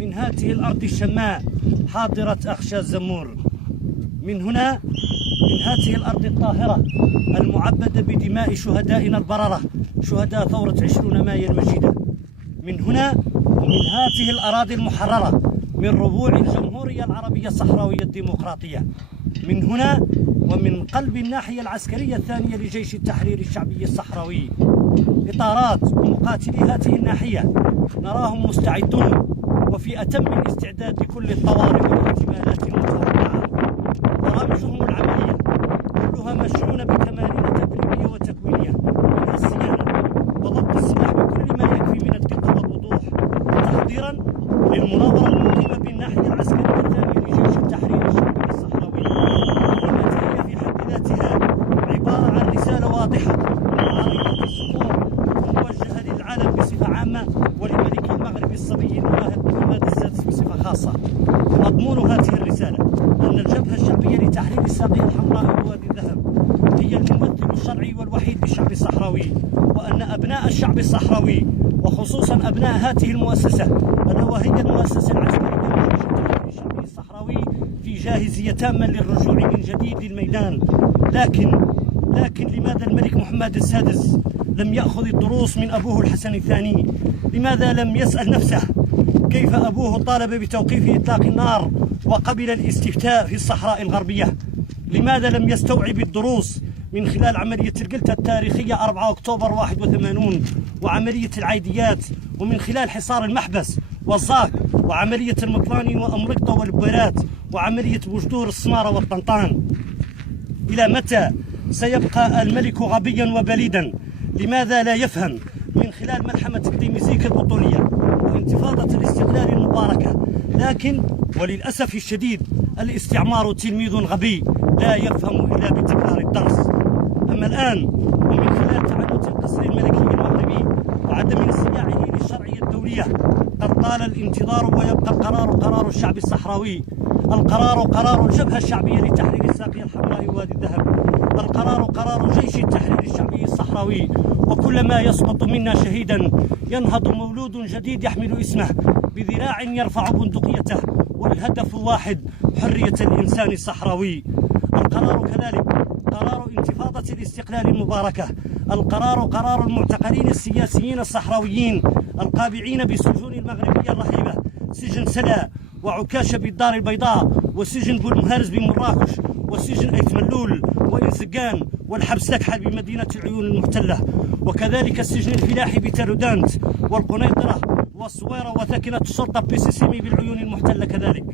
من هذه الأرض الشماء حاضرة أخشى الزمور. من هنا، من هذه الأرض الطاهرة المعبدة بدماء شهدائنا البررة، شهداء ثورة 20 مايو المجيدة. من هنا ومن هذه الأراضي المحررة من ربوع الجمهورية العربية الصحراوية الديمقراطية. من هنا ومن قلب الناحية العسكرية الثانية لجيش التحرير الشعبي الصحراوي، إطارات ومقاتلي هذه الناحية نراهم مستعدون وفي أتم الاستعداد لكل الطوارئ والاحتمالات المتوقعة. برامجهم العملية كلها مشحونة بتمارين تدريبية وتكوينية من الصيانة وضبط السلاح بكل ما يكفي من الدقة والوضوح، تحضيرا للمناورة المقيمة بالناحية العسكرية الثانية لجيش التحرير الشعبي الصحراوي، والتي هي في حد ذاتها عبارة عن رسالة واضحة عريضة السطور موجهة للعالم بصفة عامة ولملك المغرب الصبي الناهض محمد السادس بصفة خاصة. مضمون هذه الرسالة أن الجبهة الشعبية لتحرير الساقية الحمراء ووادي الذهب هي الممثل الشرعي والوحيد للشعب الصحراوي، وأن أبناء الشعب الصحراوي وخصوصا أبناء هذه المؤسسة ألا وهي المؤسسة العسكرية لجيش التحرير الشعبي الصحراوي في جاهزية تامة للرجوع من جديد للميدان. لكن لماذا الملك محمد السادس لم يأخذ الدروس من أبوه الحسن الثاني؟ لماذا لم يسأل نفسه كيف أبوه طالب بتوقيف إطلاق النار وقبل الاستفتاء في الصحراء الغربية؟ لماذا لم يستوعب الدروس من خلال عملية القلتة التاريخية 4 أكتوبر 81 وعملية العيديات، ومن خلال حصار المحبس والزاك وعملية المطلاني وأمرقطة والبويرات وعملية بوجدور السمارة والطنطان؟ إلى متى سيبقى الملك غبيا وبليدا؟ لماذا لا يفهم من خلال ملحمة كليمزيك البطولية وانتفاضة الاستقلال المباركة؟ لكن وللأسف الشديد الاستعمار تلميذ غبي لا يفهم إلا بتكرار الدرس. أما الآن ومن خلال تعنت القصر الملكي المغربي وعدم انصياعه للشرعية الدولية، قد طال الانتظار ويبقى القرار قرار الشعب الصحراوي. القرار قرار الجبهة الشعبية لتحرير الساقية الحمراء ووادي الذهب. القرار قرار جيش التحرير الشعبي الصحراوي. وكلما يسقط منا شهيدا ينهض مولود جديد يحمل اسمه بذراع يرفع بندقيته، والهدف واحد: حرية الإنسان الصحراوي. القرار كذلك قرار انتفاضة الاستقلال المباركة. القرار قرار المعتقلين السياسيين الصحراويين القابعين بالسجون المغربية الرهيبة، سجن سلا وعكاشة بالدار البيضاء، وسجن بولمهارز بمراكش، وسجن أيت ملول وإنسجان، والحبس لكحل بمدينة العيون المحتلة، وكذلك السجن الفلاحي بتارودانت والقنيطرة والصويرة وثكنة الشرطة بسيسيمي بالعيون المحتلة كذلك.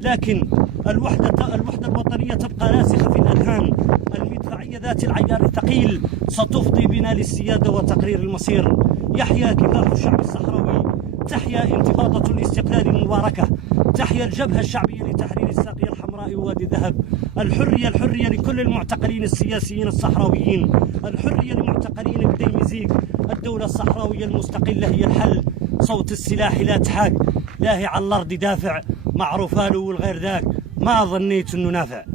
لكن الوحدة الوطنية تبقى راسخة في الأذهان. المدفعية ذات العيار الثقيل ستفضي بنا للسيادة وتقرير المصير. يحيا كفاح الشعب الصحراوي، تحيا انتفاضة الاستقلال المباركة، تحيا الجبهة الشعبية لتحرير الساقية الحمراء ووادي الذهب. الحرية لكل المعتقلين السياسيين الصحراويين، الحرية لمعتقلين بديمزيك. الدولة الصحراوية المستقلة هي الحل. صوت السلاح لا تحاك، لا هي على الأرض دافع، معروف له والغير ذاك ما ظنيت أنه نافع.